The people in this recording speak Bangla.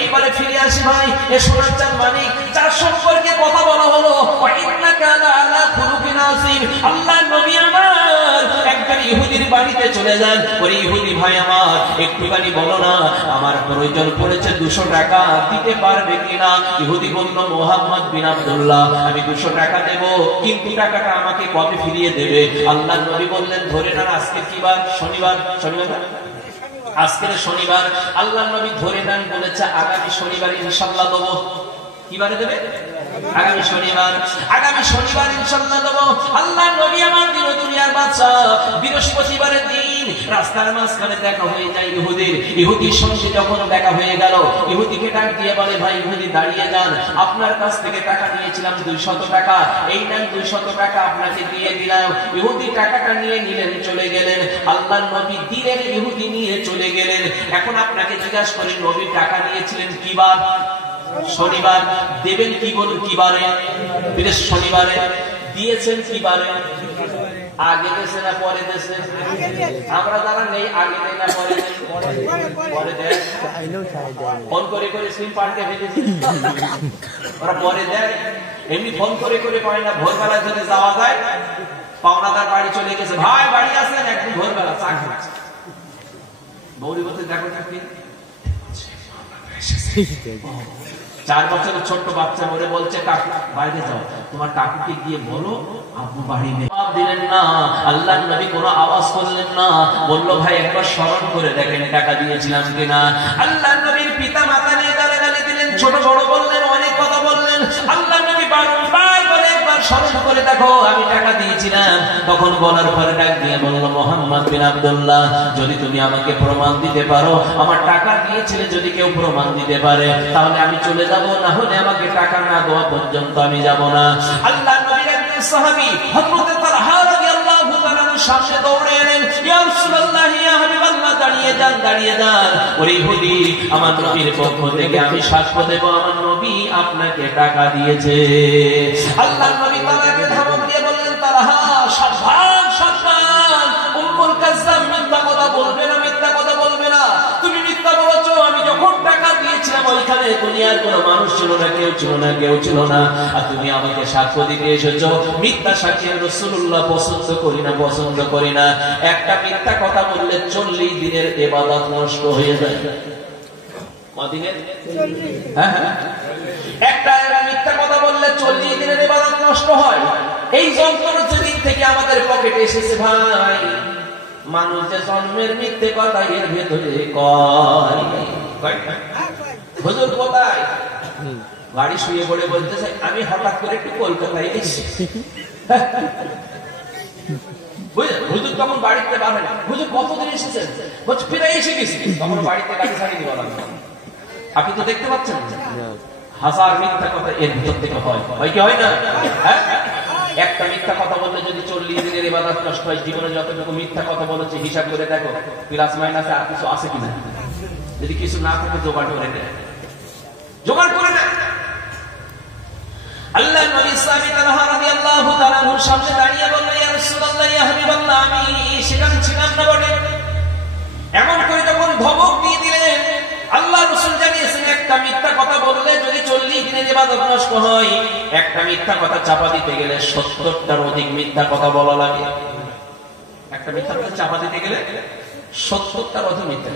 এইবারে ফিরে আসি ভাই, এ সোনার চাঁদ মানিক যার সম্পর্কে কথা বলা হলো, আল্লাহর নবী আমার একবার ইহুদির বাড়িতে চলে যান। ওরে ইহুদি ভাই আমার, একটুখানি বলো না, আমার প্রয়োজন পড়েছে 200 টাকা, দিতে পারবে কিনা? ইহুদি বলল, মুহাম্মদ বিন আব্দুল্লাহ, আমি 200 টাকা দেব, কিন্তু টাকাটা আমাকে কবে ফিরিয়ে দেবে? আল্লাহর নবী বললেন, ধরে না আজকে কি বার? শনিবার। আজকের শনিবার। আল্লাহর নবী ধরে নেন, বলেছে আগামী শনিবার ইনশাআল্লাহ দেবো। কি বারে দেবে? আগামী শনিবার। আগামী শনিবার ইনশাআল্লাহ দেবো। আল্লাহর নবী আমার দিন দুনিয়ার বাদশা। বৃহস্পতিবারের দিন রাস্তার মাঝখানে দেখা হয়ে যায় ইহুদির। ইহুদির সঙ্গে যখন দেখা হয়ে গেল, ইহুদিকে ডাক দিয়ে বলে, ভাই ইহুদি দাঁড়িয়ে যান, আপনার কাছ থেকে টাকা নিয়েছিলাম 200 টাকা, এই নেন 200 টাকা আপনাকে দিয়ে দিলাম। ইহুদি টাকাটা নিয়ে নিলেন, চলে গেলেন। আল্লাহর নবী দিলেন, ইহুদি নিয়ে চলে গেলেন। এখন আপনাকে জিজ্ঞাসা করি, নবী টাকা নিয়েছিলেন কি বার? শনিবার। দেবেন কি বলুন? কি বারে? শনিবারে। দিয়েছেন কি বারে? আগে দেশে না পরে দেশে? আমরা যারা নেই আগে নেই না পরে নেই? পরে দেয়। ফোন করে করে সিম পাল্টে ফেলেছি, ওরা পরে দেয়। এমনি ফোন করে করে পায় না, ভোরবেলা যদি যাওয়া যায়, পাওনাদার বাড়ি চলে গেছে, ভাই বাড়ি আসেন, একদম ভোরবেলা চা খাচ্ছে। বৌরি বলতে দেখো থাকি 4 বছরের ছোট্ট বাচ্চা মরে বলছে, কাকু বাইরে যাও, তোমার কাকুকে গিয়ে বলো আব্বু বাড়ি নেই। দিলেন না, আল্লাহর নবী কোনো আওয়াজ করলেন না, বলল, ভাই একবার স্মরণ করে দেখেন টাকা দিয়েছিলাম কিনা। আল্লাহর নবীর পিতা মাতা নিয়ে গালাগালি দিলেন, ছোট বড় বললেন, অনেক কথা বললেন। আল্লাহর নবী বারবার বলে, একবার স্মরণ করে দেখো আমি টাকা দিয়েছিলাম। তখন বলার পরে ডাক দিয়ে বলল, মুহাম্মদ বিন আব্দুল্লাহ, যদি তুমি আমাকে প্রমাণ দিতে পারো, আমার টাকা দিয়েছিলে যদি কেউ প্রমাণ দিতে পারে, তাহলে আমি চলে যাব, না হলে আমাকে টাকা না দেওয়া পর্যন্ত আমি যাব না। আল্লাহর নবীর একজন সাহাবী হযরত তালহা রাদিয়াল্লাহু তাআলা সামনে দৌড়ে এলেন, ইয়া রাসূলুল্লাহ, ইয়া হাবিবাল্লাহ, দাঁড়িয়ে যান, দাঁড়িয়ে যান। ওরে ইহুদি, আমার নবীর পক্ষ থেকে আমি সাক্ষ্য দেব, আমার নবী আপনাকে টাকা দিয়েছে। আল্লাহর নবী তালহাকে ধমক দিয়ে বললেন, তালহা সাবধান, সাবধান, উম্মুল কাযযাব, মিথ্যা কথা বলবে না, মিথ্যা কথা বলবে না। তুমি মিথ্যা বলেছো, আমি যখন টাকা দিয়েছিলাম ওইখানে দুনিয়ার কোনো মানুষ ছিল না, কেউ ছিল না, কেউ ছিল না, আর তুমি আমাকে সাক্ষ্য দিতে এসেছো। মিথ্যা সাক্ষী রাসূলুল্লাহ পছন্দ করি না, পছন্দ করি না। একটা মিথ্যা কথা বললে 40 দিনের ইবাদত নষ্ট হয়ে যায়। কদিনের? হ্যাঁ, একটা মিথ্যা কথা বললে 40 দিনের ইবাদত নষ্ট হয়। এই যন্ত্রণা যেদিন থেকে আমাদের পকেটে এসেছে ভাই, মানুষ যে জন্মের মিথ্যে কথা এর ভেতরে কয়। হুজুর কোথায়? বাড়ি শুয়ে পড়ে বলতে চাই, আমি হঠাৎ করে একটু কলকাতায় এসেছি। হুজুর তখন বাড়িতে পারবে না, হুজুর কতদিন এসেছেন? বলছে ফিরে এসে গেছি। তখন বাড়িতে গাড়ি ছাড়িয়ে দিবা লাগবে। আপনি তো দেখতে পাচ্ছেন হাজার মিথ্যা কথা এর ভিতর থেকে হয়, হয় কি হয় না? হ্যাঁ, একটা মিথ্যা কথা বললে যদি 40 দিনের ইবাদত নষ্ট হয়। জীবনে যতটুকু মিথ্যা কথা বলেছে হিসাব করে দেখো, প্লাস মাইনাসে আর কিছু আছে কিনা। যদি কিছু না থাকে জোগাড় করে দেয়, জোগাড় করে দেয়। আল্লাহর নবী সাহাবী তালহা রাদিয়াল্লাহু তাআলা আনহুর সামনে দাঁড়িয়ে বললেন, ইয়া রাসূলুল্লাহ, ইয়া হাবিবাল্লাহ, আমি সেখানে ছিলাম না বটে। এমন করে যখন ধমক দিয়ে দিলেন, আল্লাহ রাসূল জানিয়েছেন, একটা মিথ্যা কথা বললে যদি 40 দিনের ইবাদত নষ্ট হয়, একটা মিথ্যা কথা চাপা দিতে গেলে 70টার অধিক মিথ্যা কথা বলা লাগে। একটা মিথ্যা কথা চাপা দিতে গেলে 70টার অধিক মিথ্যা